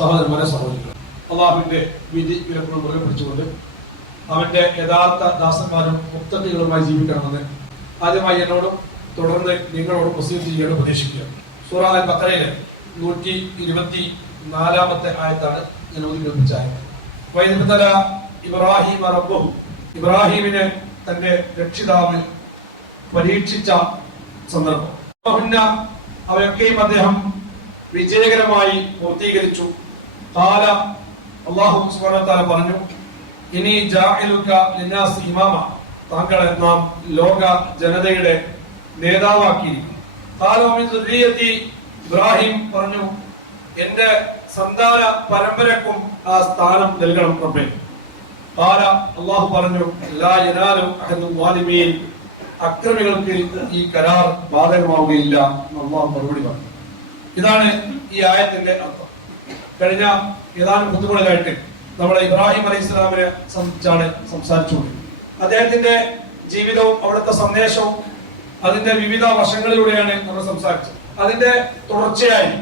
സഹോദരന്മാരെ സഹോദരികൾ, അള്ളാഹുവിന്റെ വിധി വിലക്കുകൾ മുറുകെ പിടിച്ചുകൊണ്ട് അവന്റെ യഥാർത്ഥ ദാസന്മാരും മുത്തഖികളുമായി ജീവിക്കണമെന്ന് ആദ്യമായി എന്നോടും തുടർന്ന് നിങ്ങളോടും വസിയത്ത് ചെയ്യാൻ ഉപദേശിക്കുക. സൂറ അൽ ബഖറയിലെ 124-ാമത്തെ ആയത്താണ് ഞാൻ ഓതിപ്പിച്ച ആയത്ത്. വൈദ്യുതല ഇബ്രാഹിം റബ്ബഹു, ഇബ്രാഹിമിനെ തന്റെ രക്ഷിതാവ് പരീക്ഷിച്ച സന്ദർഭം. അവയൊക്കെയും അദ്ദേഹം വിജയകരമായി പൂർത്തീകരിച്ചു. ഖാല, അല്ലാഹു സുബ്ഹാനഹു വ തആല പറഞ്ഞു, ഇനി ജാഇലുക ലിന്നാസ് ഇമാമ, താങ്കളെ നാം ലോക ജനതയുടെ നേതാവാക്കിയിരിക്കുന്നു. ഖാല മിൻ ദുർരിയതി, ഇബ്രാഹിം പറഞ്ഞു, എന്റെ സന്താന പരമ്പരക്കും ആ സ്ഥാനം നൽകണം റബ്ബേ. ഖാല, അല്ലാഹു പറഞ്ഞു, ലാ യനാലു അഹദു വാലിമീൻ, അക്രമികൾക്ക് ഈ കരാർ ബാധകമാവുകയില്ല എന്ന് അല്ലാഹു മറുപടി പറഞ്ഞു. ഇതാണ് ഈ ആയത്തിന്റെ അർത്ഥം. കഴിഞ്ഞ ഏതാനും കുത്തുകളിലായിട്ട് നമ്മുടെ ഇബ്രാഹിം അലൈഹി സ്വലാമിനെ സംബന്ധിച്ചാണ് സംസാരിച്ചുകൊണ്ട് അദ്ദേഹത്തിന്റെ ജീവിതവും അവിടുത്തെ സന്ദേശവും അതിന്റെ വിവിധ വശങ്ങളിലൂടെയാണ് നമ്മൾ സംസാരിച്ചത്. അതിന്റെ തുടർച്ചയായി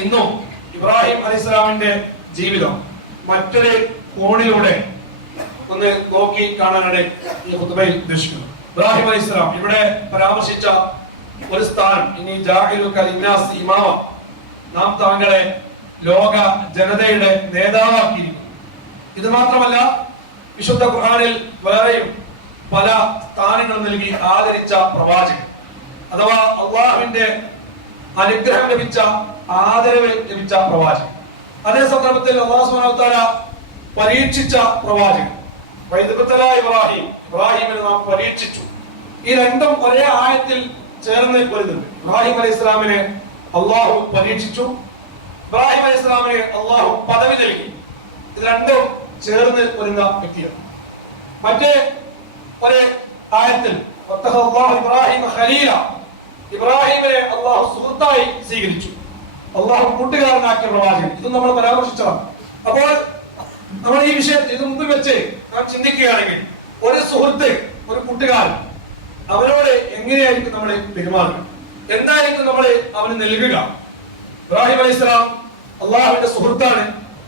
ഇന്നും ഇബ്രാഹിം അലൈഹി സ്വലാമിന്റെ ജീവിതം മറ്റൊരു കോണിലൂടെ ഒന്ന് നോക്കി കാണാനാണ് ഈ ഖുതുബയിൽ ഉദ്ദേശിക്കുന്നത്. ഇബ്രാഹിം അലൈഹി സ്വലാം ഇവിടെ പരാമർശിച്ച ഒരു സ്ഥാനം, ഇനി ജാഇലുക ലിന്നാസ് ഇമാമ, നാം താങ്കളെ ലോക ജനതയുടെ നേതാവാക്കിയിരിക്കുന്നു. ഇത് മാത്രമല്ല, വിശുദ്ധ ഖുർആനിൽ വേറെയും പല സ്ഥാനങ്ങൾ നൽകി ആദരിച്ച പ്രവാചകൻ, അഥവാ അള്ളാഹുവിന്റെ അനുഗ്രഹം ലഭിച്ച, ആദരവ് ലഭിച്ച പ്രവാചകൻ. അതേ സന്ദർഭത്തിൽ അല്ലാഹു സുബ്ഹാനഹു വ തആല പരീക്ഷിച്ച പ്രവാചകൻ. വൈദ്യുതല ഇബ്രാഹിം, ഇബ്രാഹിമിനെ നാം പരീക്ഷിച്ചു. ഈ രണ്ടും ഒരേ ആയത്തിൽ ചേർന്ന് വരുന്നുണ്ട്. ഇബ്രാഹിം അലൈഹി സ്വലാമിനെ അള്ളാഹു പരീക്ഷിച്ചു, ഇബ്രാഹിം അലൈഹി സ്വലാമിന് അള്ളാഹു പദവി നൽകി. ഇത് രണ്ടും ചേർന്ന് വരുന്ന വ്യക്തിയാണ്. മറ്റേ ഒരു ആയത്തിൽ ഇബ്രാഹിം ഖലീല, ഇബ്രാഹിമിനെ അള്ളാഹു സുഹൃത്തായി സ്വീകരിച്ചു, അള്ളാഹു കൂട്ടുകാരനാക്കിയ പ്രവാചകൻ. ഇത് നമ്മൾ പരാമർശിച്ചതാണ്. അപ്പോൾ നമ്മൾ ഈ വിഷയത്തിൽ ഇത് മുമ്പിൽ വെച്ച് നാം ചിന്തിക്കുകയാണെങ്കിൽ, ഒരു സുഹൃത്ത്, ഒരു കൂട്ടുകാരൻ, അവനോട് എങ്ങനെയായിരിക്കും നമ്മൾ പെരുമാറുക, എന്തായിരിക്കും നമ്മൾ അവന് നൽകുക? ഇബ്രാഹിം അലൈഹിസ്സലാം അള്ളാഹുവിന്റെ സുഹൃത്താണ്.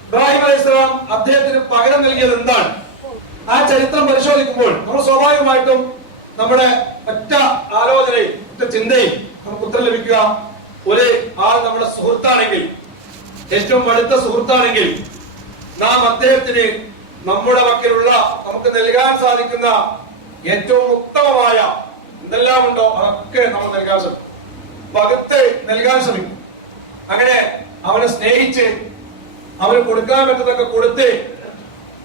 ഇബ്രാഹിം അലൈഹിസ്സലാം അദ്ദേഹത്തിന് പകരം നൽകിയത് എന്താണ്? ആ ചരിത്രം പരിശോധിക്കുമ്പോൾ നമ്മൾ സ്വാഭാവികമായിട്ടും നമ്മുടെ ഒറ്റ ആലോചനയിൽ, ഒറ്റ ചിന്തയിൽ നമുക്ക് ഉത്തരം ലഭിക്കുക, ഒരു ആൾ നമ്മുടെ സുഹൃത്താണെങ്കിൽ, ഏറ്റവും അടുത്ത സുഹൃത്താണെങ്കിൽ, നാം അദ്ദേഹത്തിന് നമ്മുടെ പക്കലുള്ള നമുക്ക് നൽകാൻ സാധിക്കുന്ന ഏറ്റവും ഉത്തമമായ എന്തെല്ലാം ഉണ്ടോ അതൊക്കെ നമ്മൾ നൽകാൻ ശ്രമിക്കും, പകുത്ത് നൽകാൻ ശ്രമിക്കും. അങ്ങനെ അവനെ സ്നേഹിച്ച് അവന് കൊടുക്കാൻ പറ്റുന്നതൊക്കെ കൊടുത്ത്,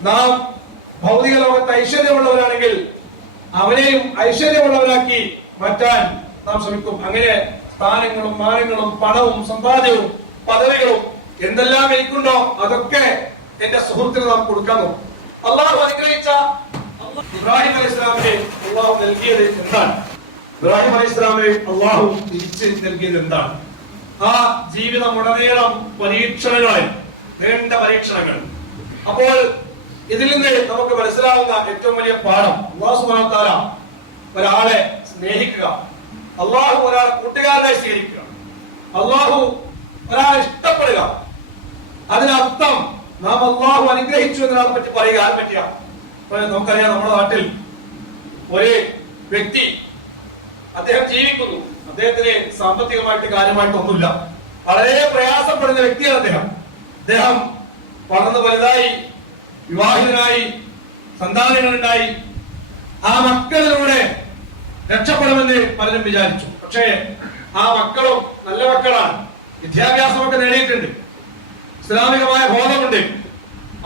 നാം ഭൗതിക ലോകത്ത് ഐശ്വര്യമുള്ളവരാണെങ്കിൽ അവനെയും ഐശ്വര്യമുള്ളവരാക്കി മാറ്റാൻ നാം ശ്രമിക്കും. അങ്ങനെ സ്ഥാനങ്ങളും മാനങ്ങളും പണവും സമ്പാദ്യവും പദവികളും എന്തെല്ലാം എനിക്കുണ്ടോ അതൊക്കെ എന്റെ സുഹൃത്തിന് നാം കൊടുക്കാൻ നോക്കും. അള്ളാഹു അനുഗ്രഹിച്ച ഇബ്രാഹിം അലൈഹി സ്വലാമിനെ അള്ളാഹു നൽകിയത് എന്താണ്? ഇബ്രാഹിം അലൈഹി സ്വലാമിനെ അള്ളാഹു തിരിച്ച് നൽകിയത് എന്താണ്? ആ ജീവിതം ഉടനീളം പരീക്ഷണങ്ങളായി, നീണ്ട പരീക്ഷണങ്ങൾ. അപ്പോൾ ഇതിൽ നിന്ന് നമുക്ക് മനസ്സിലാവുന്ന ഏറ്റവും വലിയ പാഠം, അല്ലാഹു സുബ്ഹാനഹു വ തആല ഒരാളെ സ്നേഹിക്കുക, അള്ളാഹു ഒരാളെ കൂട്ടുകാരനായി സ്വീകരിക്കുക, അള്ളാഹു ഒരാളെ ഇഷ്ടപ്പെടുക. അതിനർത്ഥം നാം അള്ളാഹു അനുഗ്രഹിച്ചു എന്നതിനെ പറ്റി പറയുക. ആരെ പറ്റിയ? നമുക്കറിയാം, നമ്മുടെ നാട്ടിൽ ഒരു വ്യക്തി, അദ്ദേഹം ജീവിക്കുന്നു, അദ്ദേഹത്തിന് സാമ്പത്തികമായിട്ട് കാര്യമായിട്ടൊന്നുമില്ല, വളരെ പ്രയാസപ്പെടുന്ന വ്യക്തിയാണ് അദ്ദേഹം. അദ്ദേഹം വളർന്നു വലുതായി, വിവാഹിതനായി, സന്താനങ്ങളുണ്ടായി, ആ മക്കളിലൂടെ രക്ഷപ്പെടുമെന്ന് പലരും വിചാരിച്ചു. പക്ഷേ ആ മക്കളും നല്ല മക്കളാണ്, വിദ്യാഭ്യാസമൊക്കെ നേടിയിട്ടുണ്ട്, ഇസ്ലാമികമായ ബോധമുണ്ട്,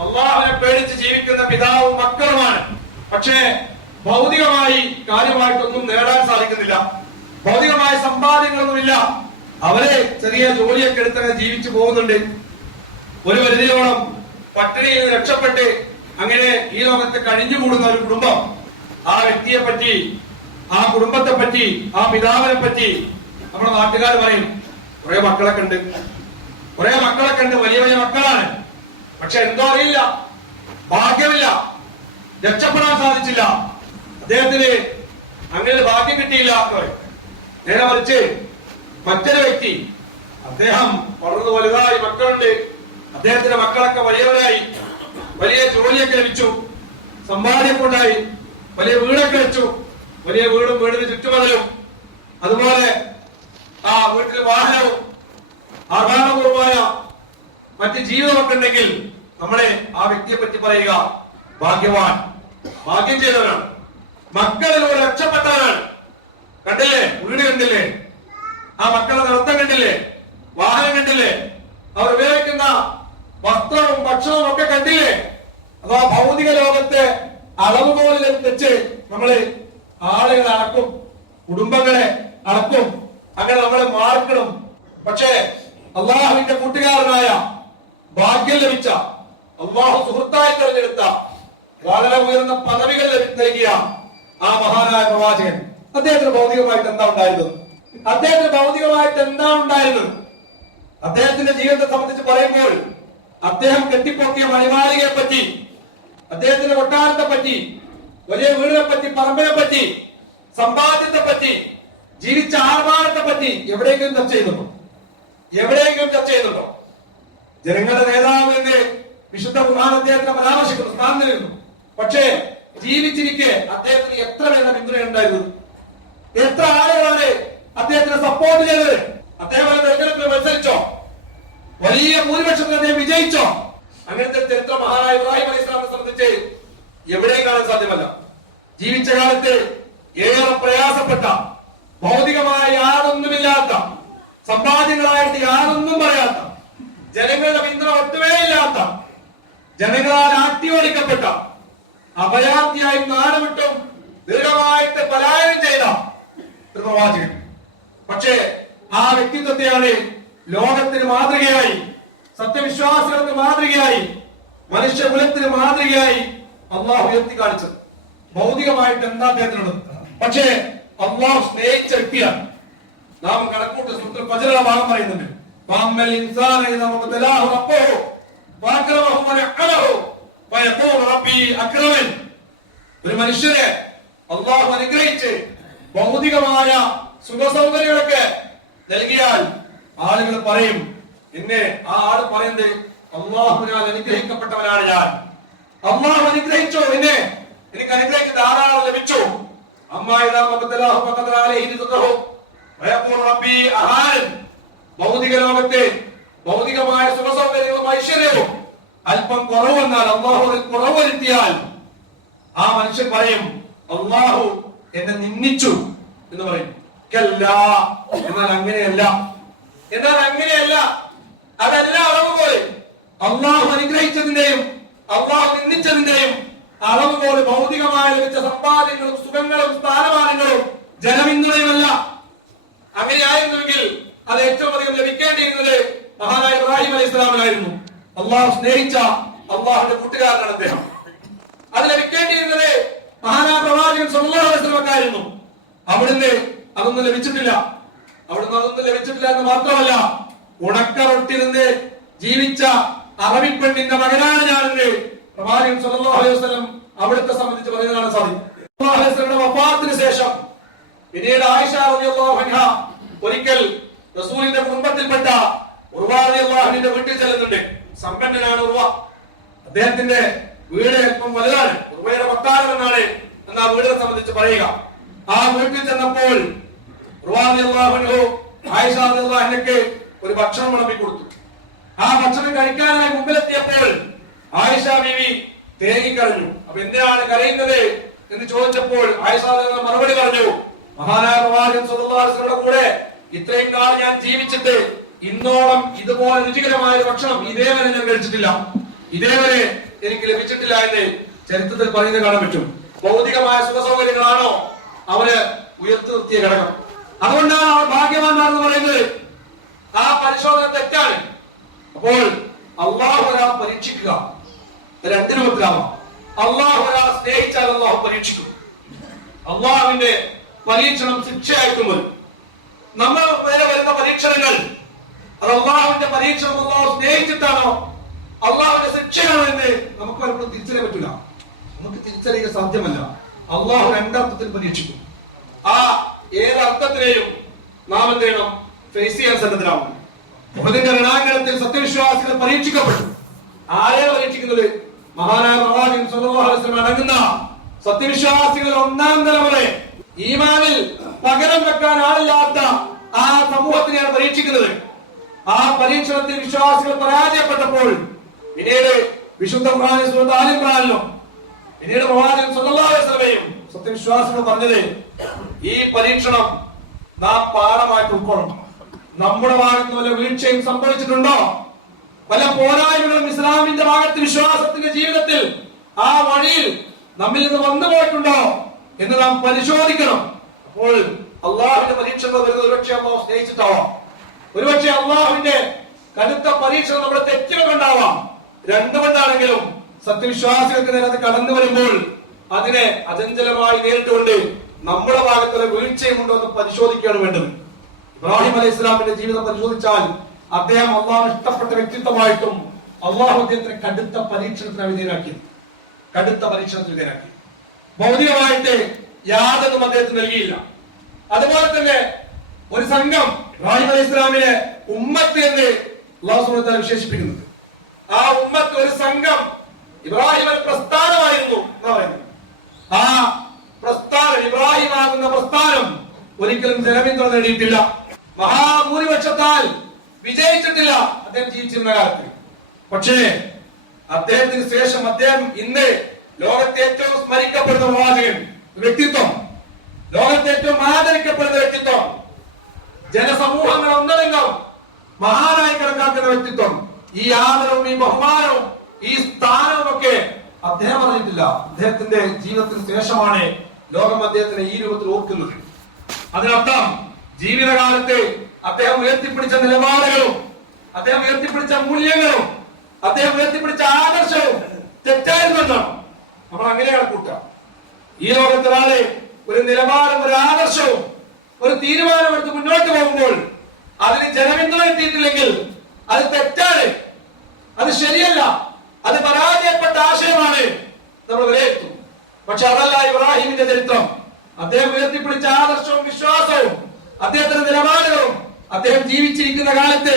അള്ളാഹുവിനെ പേടിച്ച് ജീവിക്കുന്ന പിതാവും മക്കളുമാണ്. പക്ഷേ ഭൗതികമായി കാര്യമായിട്ടൊന്നും നേടാൻ സാധിക്കുന്നില്ല, ഭൗതികമായ സമ്പാദ്യങ്ങളൊന്നുമില്ല. അവരെ ചെറിയ ജോലിയൊക്കെ എടുത്തങ്ങനെ ജീവിച്ചു പോകുന്നുണ്ട്. ഒരു പരിധിയോളം പട്ടിണിയിൽ നിന്ന് രക്ഷപ്പെട്ട് അങ്ങനെ ഈ ലോകത്ത് കഴിഞ്ഞുകൂടുന്ന ഒരു കുടുംബം. ആ വ്യക്തിയെ പറ്റി, ആ കുടുംബത്തെ പറ്റി, ആ പിതാവിനെ പറ്റി നമ്മുടെ നാട്ടുകാർ പറയും, കുറെ മക്കളൊക്കെ ഉണ്ട്, കുറെ മക്കളൊക്കെ ഉണ്ട്, വലിയ വലിയ മക്കളാണ്, പക്ഷെ എന്തോ അറിയില്ല, ഭാഗ്യമില്ല, രക്ഷപ്പെടാൻ സാധിച്ചില്ല, അദ്ദേഹത്തിന് അങ്ങനെ ഭാഗ്യം കിട്ടിയില്ല എന്ന് പറയും. നേരെ മറിച്ച് മറ്റൊരു വ്യക്തി, അദ്ദേഹം വളർന്നു വലുതായി, മക്കളുണ്ട്, അദ്ദേഹത്തിന്റെ മക്കളൊക്കെ വലിയവരായി, വലിയ ജോലിയൊക്കെ ലഭിച്ചു, സമ്പാദ്യമൊക്കെ ഉണ്ടായി, വലിയ വീടൊക്കെ വെച്ചു, വലിയ വീടും വീടിന് ചുറ്റുമതിലും അതുപോലെ ആ വീട്ടിൽ വാഹനവും ആഘാതപൂർവമായ മറ്റ് ജീവിതമൊക്കെ ഉണ്ടെങ്കിൽ നമ്മളെ ആ വ്യക്തിയെ പറ്റി പറയുക ഭാഗ്യവാൻ, ഭാഗ്യം ചെയ്തവനാണ്, മക്കളിലൂടെ രക്ഷപ്പെട്ടവനാണ്. കണ്ടില്ലേ, വീട് കണ്ടില്ലേ, ആ മക്കളുടെ നടത്തം കണ്ടില്ലേ, വാഹനം കണ്ടില്ലേ, അവർ ഉപയോഗിക്കുന്ന വസ്ത്രവും ഭക്ഷണവും ഒക്കെ കണ്ടില്ലേ. അഥവാ ഭൗതിക ലോകത്തെ അളവുകോലിൽ വെച്ച് നമ്മള് ആളുകളെ അളക്കും, കുടുംബങ്ങളെ അളക്കും, അങ്ങനെ നമ്മളെ മാർക്കണം. പക്ഷേ അള്ളാഹുവിന്റെ കൂട്ടുകാരനായ ഭാഗ്യം ലഭിച്ച, അള്ളാഹു സുഹൃത്തായി തെരഞ്ഞെടുത്ത, വളരെ ഉയർന്ന പദവികൾ നൽകിയ ആ മഹാനായ പ്രവാചകൻ, അദ്ദേഹത്തിന് ഭൗതികമായിട്ട് എന്താ ഉണ്ടായിരുന്നത്? അദ്ദേഹത്തിന്റെ ജീവിതത്തെ സംബന്ധിച്ച് പറയുമ്പോൾ അദ്ദേഹം കെട്ടിപ്പൊക്കിയ മണിമാളികയെ പറ്റി, അദ്ദേഹത്തിന്റെ കൊട്ടാരത്തെ പറ്റി, വലിയ വീടിനെ പറ്റി, പറമ്പിനെ പറ്റി, സമ്പാദ്യത്തെ പറ്റി, ജീവിച്ച ആർഭാടത്തെ പറ്റി എവിടെയെങ്കിലും ചർച്ച ചെയ്യുന്നുണ്ടോ? ജനങ്ങളുടെ നേതാവ് എന്ന് വിശുദ്ധ ഖുർആൻ അദ്ദേഹത്തിനെ പരാമർശിക്കുന്നു, സ്ഥാനം നൽകുന്നു. പക്ഷേ ജീവിച്ചിരിക്കെ അദ്ദേഹത്തിന് എത്ര വേണ്ട പിന്തുണയുണ്ടായിരുന്നു? എത്ര ആളുകളാണ് അദ്ദേഹത്തിന് സപ്പോർട്ട് ചെയ്തത്? അദ്ദേഹം തെരഞ്ഞെടുപ്പിൽ മത്സരിച്ചോ? വലിയ ഭൂരിപക്ഷത്തിൽ അദ്ദേഹം വിജയിച്ചോ? അങ്ങനത്തെ ചരിത്രം മഹാനായ ഇബ്രാഹിം അലൈഹി സ്വലാമിനെ സംബന്ധിച്ച് എവിടെയും കാണാൻ സാധ്യമല്ല. ജീവിച്ച കാലത്ത് ഏറെ പ്രയാസപ്പെട്ട, ഭൗതികമായ യാതൊന്നുമില്ലാത്ത, സമ്പാദ്യങ്ങളായിട്ട് യാതൊന്നും പറയാത്ത, ജനങ്ങളുടെ പിന്തുണ ഒട്ടുമേ ഇല്ലാത്ത, ജനങ്ങളാൽ ആട്ടിയോടിക്കപ്പെട്ട, അഭയാർത്ഥിയായും നാടുവിട്ടും ദീർഘമായിട്ട് പലായനം ചെയ്ത ഒരു പ്രവാചകൻ. പക്ഷേ ആ വ്യക്തിത്വത്തെയാണ് ലോകത്തിന് മാതൃകയായി, സത്യവിശ്വാസികൾക്ക് മാതൃകയായി, മനുഷ്യകുലത്തിന് മാതൃകയായി അള്ളാഹു ഉയർത്തി കാണിച്ചത്. ഭൗതികമായിട്ട് എന്താ അദ്ദേഹത്തിനുള്ളത്? പക്ഷേ അള്ളാഹു സ്നേഹിച്ച വ്യക്തിയാണ്. നാം കണക്കൂട്ട് സൂത്രത്തിൽ ഫജ്റിലെ ഭാഗം പറയുന്നുണ്ട്, ഒരു മനുഷ്യരെ അള്ളാഹു അനുഗ്രഹിച്ച് ഭൗതികമായ സുഖസൗകര്യങ്ങളൊക്കെ നൽകിയാൽ ആളുകൾ പറയും, എന്നെ ആ ആള് പറയുന്നത് അള്ളാഹുവിനാൽ അനുഗ്രഹിക്കപ്പെട്ടവനാണ് ഞാൻ, അള്ളാഹു അനുഗ്രഹിച്ചു എന്നെ, എനിക്ക് അനുഗ്രഹിച്ച് ധാരാളം ലഭിച്ചു. ഭൗതിക ലോകത്തെ ഭൗതികമായ സുഖസൗകര്യങ്ങളും ഐശ്വര്യവും അല്പം കുറവ് വന്നാൽ, അള്ളാഹു അതിൽ കുറവ് വരുത്തിയാൽ ആ മനുഷ്യൻ പറയും അള്ളാഹു എന്നെ നിന്ദിച്ചു എന്ന് പറയും. എന്നാൽ അങ്ങനെയല്ല, അതല്ല അളവുപോലെ. അള്ളാഹു അനുഗ്രഹിച്ചതിന്റെയും അള്ളാഹു നിന്ദിച്ചതിന്റെയും അളവുപോലെ ഭൗതികമായി ലഭിച്ച സമ്പാദ്യങ്ങളും സുഖങ്ങളും സ്ഥാനമാനങ്ങളും ജനപിന്തുണയുമല്ല. അങ്ങനെയായിരുന്നുവെങ്കിൽ അത് ഏറ്റവും അധികം ലഭിക്കേണ്ടിയിരുന്നത് മഹാനായ ഇബ്രാഹിം അലൈഹി സ്വലാമിനായിരുന്നു. അള്ളാഹു സ്നേഹിച്ച അള്ളാഹുന്റെ കൂട്ടുകാരനാണ് അദ്ദേഹം. അത് ലഭിക്കേണ്ടിയിരുന്നത് മഹാനായ പ്രവാചകൻ സല്ലല്ലാഹു അലൈഹി വസല്ലമക്കായിരുന്നു. അവിടുന്ന് അതൊന്നും ലഭിച്ചിട്ടില്ല എന്ന് മാത്രമല്ല, ഉണക്കറൊട്ടി നിന്ന് ജീവിച്ച അറബി പെണ്ണിന്റെ മകനാണ് ഞാനെന്ന് പ്രവാചകൻ സല്ലല്ലാഹു അലൈഹി വസല്ലം അവിടുത്തെ സംബന്ധിച്ച് പറയുന്നതാണ് സാധിക്കും. സല്ലല്ലാഹു അലൈഹി വസല്ലമയുടെ വഫാത്തിന് ശേഷം പിന്നീട് ആയിഷ റളിയല്ലാഹു അൻഹ ഒരിക്കൽ റസൂലിന്റെ കുടുംബത്തിൽപ്പെട്ട ഉർവ റളിയല്ലാഹു അൻഹുവിന്റെ വീട്ടിൽ ചെല്ലുന്നുണ്ട്. സമ്പന്നനാണ് ഉർവ, അദ്ദേഹത്തിന്റെ വീട് അല്പം വലുതാണ്, ഉർവയുടെ കൊട്ടാരം എന്നാണ് ആ വീടിനെ സംബന്ധിച്ച് പറയുക. ആ വീട്ടിൽ ചെന്നപ്പോൾ ഉർവ റളിയല്ലാഹു അൻഹു ആയിഷ റളിയല്ലാഹു അൻഹയ്ക്ക് ഒരു ഭക്ഷണം വിളമ്പി കൊടുത്തു. ആ ഭക്ഷണം കഴിക്കാനായി മുമ്പിലെത്തിയപ്പോൾ ആയിഷ ബീവി തേങ്ങിക്കരഞ്ഞു. അപ്പൊ എന്തിനാണ് കരയുന്നത് എന്ന് ചോദിച്ചപ്പോൾ ആയിഷ റളിയല്ലാഹു മറുപടി പറഞ്ഞു, മഹാനായ പ്രവാചകൻ സല്ലല്ലാഹു അലൈഹി വസല്ലമയുടെ കൂടെ ഇത്രയും കാലം ഞാൻ ജീവിച്ചിട്ട് ഇന്നോളം ഇതുപോലെ രുചികരമായ ഒരു ഭക്ഷണം ഇതേവരെ ഞാൻ കഴിച്ചിട്ടില്ല, ഇതേവരെ എനിക്ക് ലഭിച്ചിട്ടില്ല എന്ന് ചരിത്രത്തിൽ പറയുന്നത് കാണാൻ പറ്റും. ഭൗതികമായ സുഖസൗകര്യങ്ങളാണോ അവര് ഉയർത്തി നിർത്തിയ ഘടകം? അതുകൊണ്ടാണ് അവർ ഭാഗ്യവാന്മാർ എന്ന് പറയുന്നത്. ആ പരിശോധന തെറ്റാണ്. അപ്പോൾ അള്ളാഹു ഒരാളെ പരീക്ഷിക്കുക രണ്ട് രൂപത്തിലാവാം. അള്ളാഹു ഒരാളെ സ്നേഹിച്ചാൽ അള്ളാഹു പരീക്ഷിക്കും. അള്ളാഹുവിന്റെ പരീക്ഷണം ശിക്ഷയായിട്ടും വരും. നമ്മൾ നേരെ വരുന്ന പരീക്ഷണങ്ങൾ അത് അള്ളാഹുവിന്റെ പരീക്ഷണം അള്ളാഹു സ്നേഹിച്ചിട്ടാണോ അള്ളാഹുവിന്റെ ശിക്ഷയാണോ എന്ന് നമുക്ക് പലപ്പോഴും തിരിച്ചറിയാൻ പറ്റില്ല. നമുക്ക് തിരിച്ചറിയുക സാധ്യമല്ല. അള്ളാഹു രണ്ടർത്ഥത്തിൽ പരീക്ഷിക്കും. ആ ഏതർത്ഥത്തിനെയും നാം എന്ത് ചെയ്യണം? ഫേസ് ചെയ്യാൻ സന്നദ്ധരാവണം. ഉഹദിന്റെ രണാങ്കണത്തിൽ സത്യവിശ്വാസികൾ പരീക്ഷിക്കപ്പെട്ടു. ആരെയാണ് പരീക്ഷിക്കുന്നത്? മഹാനായ പ്രവാചകൻ സ്വല്ലല്ലാഹു അലൈഹി വസല്ലം അടങ്ങുന്ന സത്യവിശ്വാസികൾ ഒന്നാം തലമുറ ഈമാനിൽ പകരം വെക്കാൻ ആളില്ലാത്ത ആ സമൂഹത്തിനെയാണ് പരീക്ഷിക്കുന്നത്. ആ പരീക്ഷണത്തിൽ വിശ്വാസികൾ പരാജയപ്പെട്ടപ്പോൾ പിന്നീട് വിശുദ്ധ ഖുർആനിൽ സൂറത്ത് ആൽ ഇംറാനിലും പിന്നീട് പ്രവാചകൻ സ്വല്ലല്ലാഹു അലൈഹി വസല്ലമയും സത്യവിശ്വാസികൾ പറഞ്ഞത്, ഈ പരീക്ഷണം നാം പാഠമായിട്ട് ഉൾക്കൊള്ളണം. നമ്മുടെ ഭാഗത്ത് വല്ല വീഴ്ചയും സംഭവിച്ചിട്ടുണ്ടോ, പല പോരായ്മകളും ഇസ്ലാമിന്റെ ഭാഗത്ത് വിശ്വാസത്തിന്റെ ജീവിതത്തിൽ ആ വഴിയിൽ നമ്മിൽ നിന്ന് വന്നു പോയിട്ടുണ്ടോ എന്ന് നാം പരിശോധിക്കണം. അപ്പോൾ അള്ളാഹുവിന്റെ പരീക്ഷകൾ വരുന്നത് ഒരുപക്ഷെ അള്ളാഹു സ്നേഹിച്ചിട്ടാവാം, ഒരുപക്ഷെ അള്ളാഹുവിന്റെ കടുത്ത പരീക്ഷണം നമ്മുടെ തെറ്റുകൾ കൊണ്ടാവാം. രണ്ടുകൊണ്ടാണെങ്കിലും സത്യവിശ്വാസികൾക്ക് നേരെ അത് കടന്നു വരുമ്പോൾ അതിനെ അചഞ്ചലമായി നേരിട്ടുകൊണ്ട് നമ്മുടെ ഭാഗത്തുള്ള വീഴ്ചയും ഉണ്ടോ എന്ന് പരിശോധിക്കുകയാണ് വേണ്ടത്. ഇബ്രാഹിം അലൈഹി ഇസ്ലാമിന്റെ ജീവിതം പരിശോധിച്ചാൽ അദ്ദേഹം അള്ളാഹു ഇഷ്ടപ്പെട്ട വ്യക്തിത്വമായിട്ടും അള്ളാഹു അദ്ദേഹത്തിന് കടുത്ത പരീക്ഷണത്തിന് വിധേയനാക്കി. ഭൗതികമായിട്ട് യാതൊന്നും അദ്ദേഹത്തിന് നൽകിയില്ല. അതുപോലെ തന്നെ ഒരു സംഘം ഇബ്രാഹിം അലൈഹി ഇസ്ലാമിനെ ഉമ്മത്ത് എന്ന് അല്ലാഹു സുബ്ഹാനഹു വ തആല വിശേഷിപ്പിക്കുന്നത്. ആ ഉമ്മത്ത് ഒരു സംഘം ഇബ്രാഹിം പ്രസ്ഥാനമായിരുന്നു എന്ന് പറയുന്നത്. ആ പ്രസ്ഥാനം, ഇബ്രാഹിം ആകുന്ന പ്രസ്ഥാനം ഒരിക്കലും ജനപിന്തുണ നേടിയിട്ടില്ല, മഹാഭൂരിപക്ഷത്താൽ വിജയിച്ചിട്ടില്ല അദ്ദേഹം ജീവിച്ചിരുന്ന കാലത്ത്. പക്ഷേ അദ്ദേഹത്തിന് ശേഷം അദ്ദേഹം ഇന്ന് ലോകത്തെ ഏറ്റവും സ്മരിക്കപ്പെടുന്ന പ്രവാചകൻ, വ്യക്തിത്വം, ലോകത്തെ ഏറ്റവും ആദരിക്കപ്പെടുന്ന വ്യക്തിത്വം, ജനസമൂഹങ്ങൾ ഒന്നടങ്കം മഹാനായി കണക്കാക്കുന്ന വ്യക്തിത്വം, ഈ ആദരവും ഈ ബഹുമാനവും ഈ സ്ഥാനവും ഒക്കെ അദ്ദേഹം അറിഞ്ഞിട്ടില്ല. അദ്ദേഹത്തിന്റെ ജീവിതത്തിന് ശേഷമാണ് ലോകം അദ്ദേഹത്തിനെ ഈ രൂപത്തിൽ ഓർക്കുന്നത്. അതിനർത്ഥം ജീവിതകാലത്ത് അദ്ദേഹം ഉയർത്തിപ്പിടിച്ച നിലപാടുകളും അദ്ദേഹം ഉയർത്തിപ്പിടിച്ച മൂല്യങ്ങളും അദ്ദേഹം ഉയർത്തിപ്പിടിച്ച ആദർശവും തെറ്റായിരുന്നെന്നാണ് നമ്മൾ അങ്ങനെയാണ് കൂട്ടുക. ഈ ലോകത്ത് ഒരാളെ ഒരു നിലപാടും ഒരു ആദർശവും ഒരു തീരുമാനമെടുത്ത് മുന്നോട്ട് പോകുമ്പോൾ അതിന് ജനപിന്തുണ എത്തിയിട്ടില്ലെങ്കിൽ അത് തെറ്റാണ്, അത് ശരിയല്ല, അത് പരാജയപ്പെട്ട ആശയമാണ് നമ്മൾ വിലയിരുത്തും. പക്ഷെ അതല്ല ഇബ്രാഹിമിന്റെ ചരിത്രം. അദ്ദേഹം ഉയർത്തിപ്പിടിച്ച ആദർശവും വിശ്വാസവും അദ്ദേഹത്തിന്റെ നിലപാടുകളും അദ്ദേഹം ജീവിച്ചിരിക്കുന്ന കാലത്ത്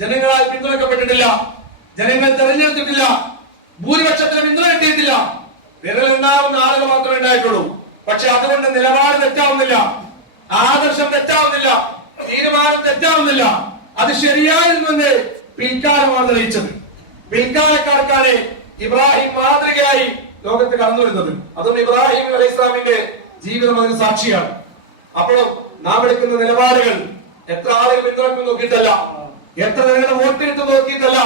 ജനങ്ങളാൽ പിന്തുണക്കപ്പെട്ടിട്ടില്ല, ജനങ്ങൾ തെരഞ്ഞെടുത്തിട്ടില്ല, ഭൂരിപക്ഷത്തിന് പിന്തുണ കിട്ടിയിട്ടില്ല. വിരലുണ്ടാവുന്ന ആളുകൾ മാത്രമേ ഉണ്ടായിട്ടുള്ളൂ. പക്ഷെ അതുകൊണ്ട് നിലപാട് തെറ്റാവുന്നില്ല, ആദർശം തെറ്റാവുന്നില്ല, തീരുമാനം തെറ്റാവുന്നില്ല. അത് ശരിയായിരുന്നെന്ന് പിൽക്കാലമാണ് തെളിയിച്ചത്. പിൽക്കാലക്കാർക്കാണ് ഇബ്രാഹിം മാതൃകയായി ലോകത്ത് കടന്നു വരുന്നത്. അതും ഇബ്രാഹിം അലൈഹി ഇസ്ലാമിന്റെ ജീവിതം അതിന് സാക്ഷിയാണ്. അപ്പോഴും നാം എടുക്കുന്ന നിലപാടുകൾ എത്ര ആളുകൾ പിന്തുണക്കും നോക്കിയിട്ടല്ല, എത്ര ജനങ്ങൾ വോട്ടിട്ട് നോക്കിയിട്ടല്ല,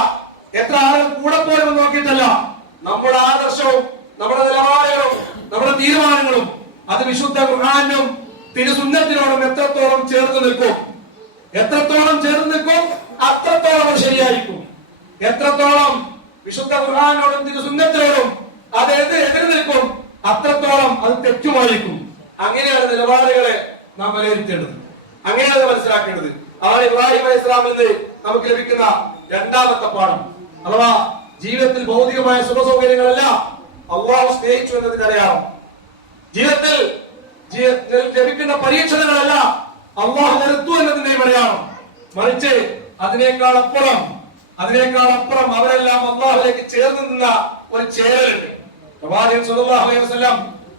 എത്ര ആളുകൾ കൂടെ പോലും നോക്കിയിട്ടല്ല. നമ്മുടെ ആദർശവും നമ്മുടെ നിലപാടുകളും നമ്മുടെ തീരുമാനങ്ങളും അത് വിശുദ്ധ ഖുർആനും തിരുസുന്നത്തിനോടും എത്രത്തോളം ചേർന്ന് നിൽക്കും, എത്രത്തോളം ചേർന്ന് നിൽക്കും അത്രത്തോളം അത് ശരിയായിരിക്കും. എത്രത്തോളം വിശുദ്ധ ഖുർആനോടും തിരുസുന്നത്തിനോടും അത് എതിര് നിൽക്കും അത്രത്തോളം അത് തെറ്റുമായിരിക്കും. അങ്ങനെയാണ് നിലപാടുകളെ നാം വിലയിരുത്തേണ്ടത്, അങ്ങനെയാണ് മനസ്സിലാക്കേണ്ടത്. അതാണ് ഇബ്രാഹിം അലൈഹി ഇസ്ലാമിൽ നിന്ന് നമുക്ക് ലഭിക്കുന്ന രണ്ടാമത്തെ പാഠം. അഥവാ ജീവിതത്തിൽ ഭൗതികമായ സുഖ സൗകര്യങ്ങളല്ല അള്ളാഹു സ്നേഹിച്ചു എന്നതിന്റെ അടയാളം. ജീവിതത്തിൽ ലഭിക്കുന്ന പരീക്ഷണങ്ങളല്ല അള്ളാഹു നിർത്തും എന്നതിന്റെ അടയാളം. മറിച്ച് അതിനേക്കാൾ അപ്പുറം അവരെല്ലാം അള്ളാഹുലേക്ക് ചേർന്ന് നിന്ന ഒരു ചേരലുണ്ട്. പ്രവാചകൻ സ്വല്ലല്ലാഹു അലൈഹി വസല്ലം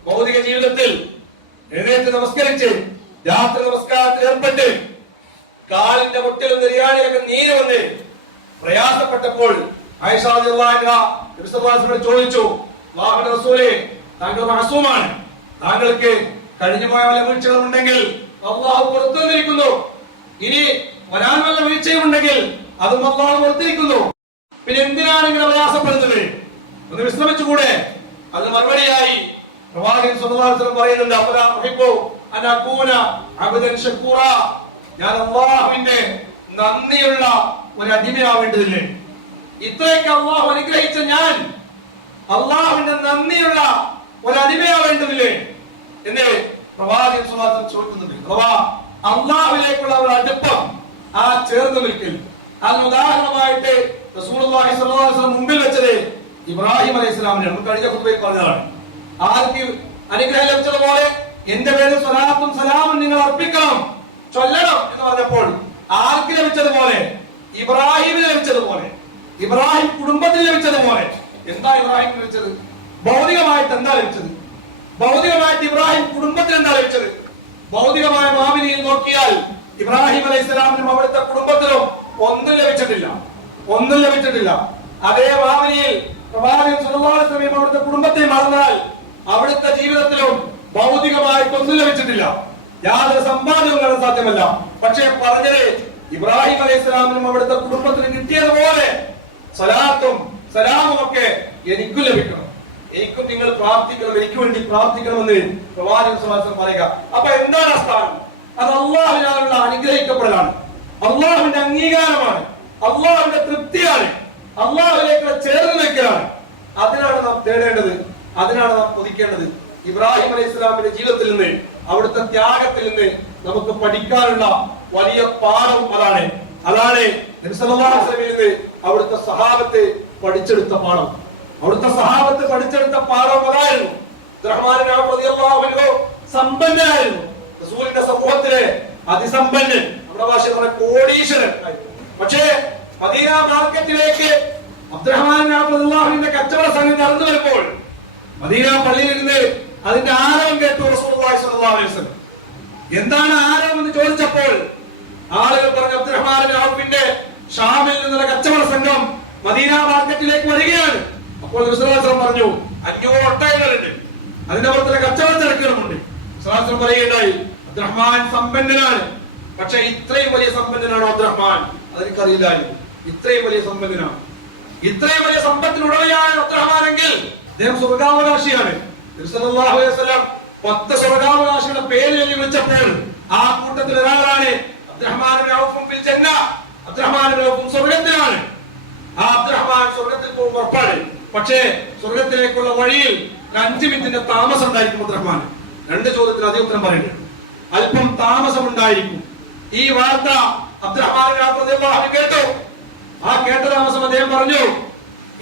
ഭൗതിക ജീവിതത്തിൽ എഴുന്നേറ്റ് നമസ്കരിച്ച് രാത്രി നമസ്കാരത്തിൽ ഏർപ്പെട്ട് കാലിന്റെ മുട്ടിലും നെരിയാണിയിലൊക്കെ നീര് വന്ന് പ്രയാസപ്പെട്ടപ്പോൾ ആയിഷ റളിയല്ലാഹു അൻഹാ നബി സല്ലല്ലാഹു അലൈഹി വസല്ലം ചോദിച്ചു, അല്ലാഹുവിന്റെ റസൂലേ, താങ്കൾ മഅസൂമാണ്, താങ്കൾക്ക് കഴിഞ്ഞുപോയ വല്ല വീഴ്ചകളും ഉണ്ടെങ്കിൽ അള്ളാഹു പുറത്തു വന്നിരിക്കുന്നു, ഇനി വരാൻ വല്ല വീഴ്ചയും ഉണ്ടെങ്കിൽ അതും അള്ളാഹു പുറത്തിരിക്കുന്നു, പിന്നെ എന്തിനാണ് ഇങ്ങനെ പ്രയാസപ്പെടുന്നത്, ഒന്ന് വിശ്രമിച്ചുകൂടെ? അതിന് മറുപടിയായി പ്രവാചകൻ സ്വല്ലല്ലാഹു അലൈഹി വസല്ലം പറയുന്നുണ്ട്, അഫലാ ഉഹിബ്ബു അൻ അകൂന അബ്ദൻ ശകൂറ, ഞാൻ അല്ലാഹുവിന്റെ നന്ദിയുള്ള ഒരു അടിമയാവേണ്ടതില്ലേ? ഇത്രയൊക്കെ അള്ളാഹു അനുഗ്രഹിച്ച ഞാൻ അള്ളാഹുവിന്റെ നന്ദിയുള്ള ഒരു അടിമയാവേണ്ടതില്ലേ എന്ന് പ്രവാചകൻ സ്വല്ലല്ലാഹു അലൈഹി വസല്ലം ചോദിക്കുന്നുണ്ട്. അഥവാ അള്ളാഹുവിലേക്കുള്ള ഒരു അടുപ്പം, ആ ചേർന്ന് നിൽക്കൽ, അതിന് ഉദാഹരണമായിട്ട് റസൂലുള്ളാഹി സ്വല്ലല്ലാഹു അലൈഹി വസല്ലം മുമ്പിൽ വെച്ചത് ഇബ്രാഹിം അലൈഹി ഇസ്ലാമിനെ നമ്മൾ കഴിഞ്ഞ ഖുതുബയിൽ പറഞ്ഞതാണ്. ആർക്ക് അനുഗ്രഹം ലഭിച്ചതുപോലെ എന്റെ പേരിൽ സ്വലാത്തും സലാമും നിങ്ങൾ അർപ്പിക്കണം, ചൊല്ലണം എന്ന് പറഞ്ഞപ്പോൾ ആർക്ക് ലഭിച്ചതുപോലെ, ഇബ്രാഹിമിന് ലഭിച്ചതുപോലെ ഇബ്രാഹിം കുടുംബത്തിന് ലഭിച്ചതുപോലെ. എന്താ ഇബ്രാഹിം ലഭിച്ചത്? ഭൗതികമായിട്ട് എന്താ ലഭിച്ചത്? ഭൗതികമായിട്ട് ഇബ്രാഹിം കുടുംബത്തിന് എന്താ ലഭിച്ചത്? ഭൗതികമായ മാവിനിയിൽ നോക്കിയാൽ ഇബ്രാഹിം അലൈഹിസ്സലാമിനും അവിടുത്തെ കുടുംബത്തിനും ഒന്നും ലഭിച്ചിട്ടില്ല. ഒന്നും ലഭിച്ചിട്ടില്ല. അതേ മാവിനിയിൽ പ്രവാചകൻ സല്ലല്ലാഹു അലൈഹി വസല്ലം അവിടുത്തെ കുടുംബത്തെ മറന്നാൽ അവിടുത്തെ ജീവിതത്തിലും ഭൗതികമായിട്ട് ഒന്നും ലഭിച്ചിട്ടില്ല. യാതൊരു സമ്പാദ്യവും കാണാൻ സാധ്യമല്ല. പക്ഷേ പറഞ്ഞത് ഇബ്രാഹിം അലൈഹിസ്സലാമിനും അവിടുത്തെ കുടുംബത്തിന് കിട്ടിയതുപോലെ സലാത്തും സലാമും ഒക്കെ എനിക്കും ലഭിക്കണം. എനിക്കും നിങ്ങൾ പ്രാർത്ഥിക്കണം, എനിക്ക് വേണ്ടി പ്രാർത്ഥിക്കണമെന്ന് പ്രവാചകൻ സല്ലല്ലാഹു അലൈഹി വസല്ലം പറയുക. അപ്പൊ എന്താണ് ആ സ്ഥാനം? അത് അള്ളാഹുവിനാലുള്ള അനുഗ്രഹിക്കപ്പെടലാണ്, അള്ളാഹുവിന്റെ അംഗീകാരമാണ്, അള്ളാഹുവിന്റെ തൃപ്തിയാണ്, അള്ളാഹുവിലേക്ക് ചേർന്ന് നിൽക്കലാണ്. അതിനാണ് നാം തേടേണ്ടത്, അതിനാണ് നാം കൊതിക്കേണ്ടത്. ഇബ്രാഹിം അലൈഹി സ്വലാമിന്റെ ജീവിതത്തിൽ നിന്ന്, അവിടുത്തെ ത്യാഗത്തിൽ നിന്ന് നമുക്ക് പഠിക്കാനുള്ള വലിയ പാഠം അതാണ്. അതാണ് നബി സല്ലല്ലാഹു അലൈഹി വസല്ലമയിൽ നിന്ന് അവിടുത്തെ സഹാബത്ത് പഠിച്ചെടുത്ത പാഠം. അവിടുത്തെ സഹാബത്ത് പഠിച്ചെടുത്ത പാഠം അതായിരുന്നു. അബ്ദുറഹ്മാൻ റളിയല്ലാഹു അൻഹു സമ്പന്നനായിരുന്നു, റസൂലിന്റെ സമൂഹത്തിലെ അതിസമ്പന്നൻ, നമ്മുടെ ഭാഷയിൽ പറഞ്ഞ കോടീശ്വരൻ. പക്ഷേ മദീന മാർക്കറ്റിലേക്ക് അബ്ദുറഹ്മാൻ റളിയല്ലാഹു അൻഹുവിന്റെ കച്ചവട സംഘം നടന്നു വരുമ്പോൾ മദീന പള്ളിയിൽ ഇരുന്ന് അതിന്റെ ആരവം കേട്ടു റസൂലുള്ളാഹി സ്വല്ലല്ലാഹു അലൈഹി വസല്ലം. എന്താണ് ആരവം എന്ന് ചോദിച്ചപ്പോൾ ആളുകൾ പറഞ്ഞു, അബ്ദുറഹ്മാൻ ഔഫിന്റെ ഷാമിൽ നിന്നുള്ള കച്ചവട സംഘം മദീന മാർക്കറ്റിലേക്ക് വരികയാണ്. അപ്പോൾ നബി സല്ലല്ലാഹു അലൈഹി വസല്ലം പറഞ്ഞു, 500 ഒട്ടകങ്ങളുണ്ട്, അതിന്റെ പുറത്തുള്ള കച്ചവട ചരക്കുകളുമുണ്ട്. സല്ലല്ലാഹു അലൈഹി വസല്ലം പറയുകയുണ്ടായി, അബ്ദുറഹ്മാൻ സമ്പന്നനാണ്. പക്ഷെ ഇത്രയും വലിയ സമ്പന്നനാണോ അബ്ദുറഹ്മാൻ? അതെനിക്കറിയില്ലായിരുന്നു. ഇത്രയും വലിയ സമ്പന്നനാണ്, ഇത്രയും വലിയ സമ്പത്തിനുടമയാണ് അബ്ദുറഹ്മാനെങ്കിൽ അദ്ദേഹം സ്വർഗാവകാശിയാണ്. നബി സല്ലല്ലാഹു അലൈഹി വസല്ലം 10 സ്വർഗാവകാശികളുടെ പേര് ചൊല്ലി വിളിച്ചപ്പോൾ ആ കൂട്ടത്തിൽ ഒരാളാണ് അബ്ദുറഹ്മാൻ ഔഫും ഫിൽ ജന്ന. അബ്ദുറഹ്മാൻ ഔഫും സ്വർഗ്ഗത്തിലാണ്. ആ അബ്ദുറഹ്മാൻ സ്വർഗ്ഗത്തിൽ പോകുമ്പോൾ ഉറപ്പാണ്. പക്ഷേ സ്വർഗ്ഗത്തിലേക്കുള്ള വഴിയിൽ 5 മിനിറ്റിന്റെ താമസം ഉണ്ടായിരിക്കും അബ്ദുറഹ്മാൻ. 2 ചോദ്യത്തിന് അതേ ഉത്തരം പറയേണ്ടത്. അല്പം താമസം ഉണ്ടായിരിക്കും. ഈ വാർത്ത അബ്ദുറഹ്മാൻ റളിയല്ലാഹു അൻഹു കേട്ടു. ആ കേട്ട താമസം അദ്ദേഹം പറഞ്ഞു,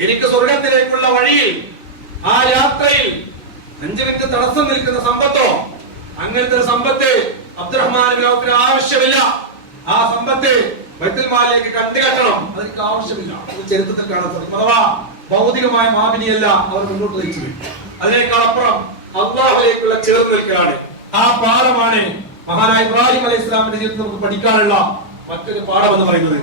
എനിക്ക് സ്വർഗ്ഗത്തിലേക്കുള്ള വഴിയിൽ ആ യാത്രയിൽ 5 മിനിറ്റ് തടസ്സം നിൽക്കുന്ന സമ്പത്തോ, അങ്ങനത്തെ ഒരു സമ്പത്ത് അബ്ദുറഹ്മാൻ ഔഫിന് ആവശ്യമില്ല. ആ സമ്പത്ത് ബൈത്തുൽ മാലിലേക്ക് കണ്ടുകെട്ടണം, അതെനിക്ക് ആവശ്യമില്ല. അത് ചരിത്രത്തിൽ കാണാൻ സാധിക്കും. അഥവാ ഭൗതികമായ മാവിനിയല്ല അവർ മുന്നോട്ട് നയിച്ചത്, അതിനേക്കാൾ അപ്പുറം അള്ളാഹുവിലേക്കുള്ള ചേർന്ന് നിൽക്കലാണ്. ആ പാഠമാണ് മഹാനായ ഇബ്രാഹിം അലൈഹി ഇസ്ലാമിന്റെ ജീവിതത്തിൽ നമുക്ക് പഠിക്കാനുള്ള മറ്റൊരു പാഠം എന്ന് പറയുന്നത്.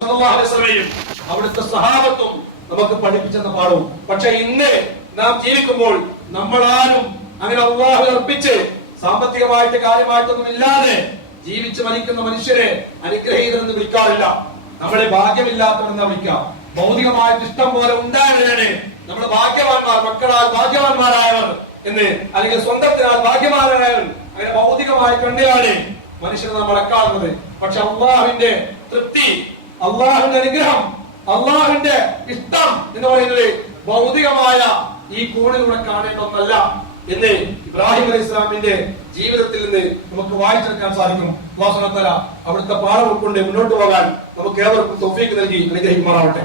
സല്ലല്ലാഹു അലൈഹി വസല്ലമയും അവിടുത്തെ സഹാബത്തും നമുക്ക് പഠിപ്പിച്ചെന്ന പാഠവും. പക്ഷെ ഇന്ന് നാം ജീവിക്കുമ്പോൾ നമ്മളാരും അങ്ങനെ അള്ളാഹു അർപ്പിച്ച് സാമ്പത്തികമായിട്ട് കാര്യമായിട്ടൊന്നും ഇല്ലാതെ ജീവിച്ച് മരിക്കുന്ന മനുഷ്യരെ അനുഗ്രഹീതരെന്ന് വിളിക്കാറില്ല. നമ്മളെ ഭാഗ്യമില്ലാത്തവരെന്ന് വിളിക്കാം. ഭൗതികമായിട്ട് ഇഷ്ടം പോലെ ഉണ്ടായവരാണ് നമ്മൾ ഭാഗ്യവാന്മാർ, മക്കളാൽ ഭാഗ്യവാന്മാരായവർ എന്ന്, അല്ലെങ്കിൽ സ്വന്തത്തിനാൽ ഭാഗ്യവാനായവർ, അങ്ങനെ ഭൗതികമായി കണ്ടാണ് മനുഷ്യനെ നാം അടക്കാറുള്ളത്. പക്ഷെ അള്ളാഹുവിന്റെ തൃപ്തി, അള്ളാഹുവിന്റെ അനുഗ്രഹം, അള്ളാഹുവിന്റെ ഇഷ്ടം എന്ന് പറയുന്നത് ഭൗതികമായ ഈ കോണിലൂടെ കാണേണ്ട ഒന്നല്ല എന്ന് ഇബ്രാഹിം അലൈഹി ഇസ്ലാമിന്റെ ജീവിതത്തിൽ നിന്ന് നമുക്ക് വായിച്ചെടുക്കാൻ സാധിക്കും. അല്ലാഹു സുബ്ഹാനഹു വ തആല അവിടുത്തെ പാഠം ഉൾക്കൊണ്ട് മുന്നോട്ട് പോകാൻ നമുക്ക് ഏവർക്കും തൗഫീഖ് നൽകി അനുഗ്രഹിക്കുമാറാവട്ടെ.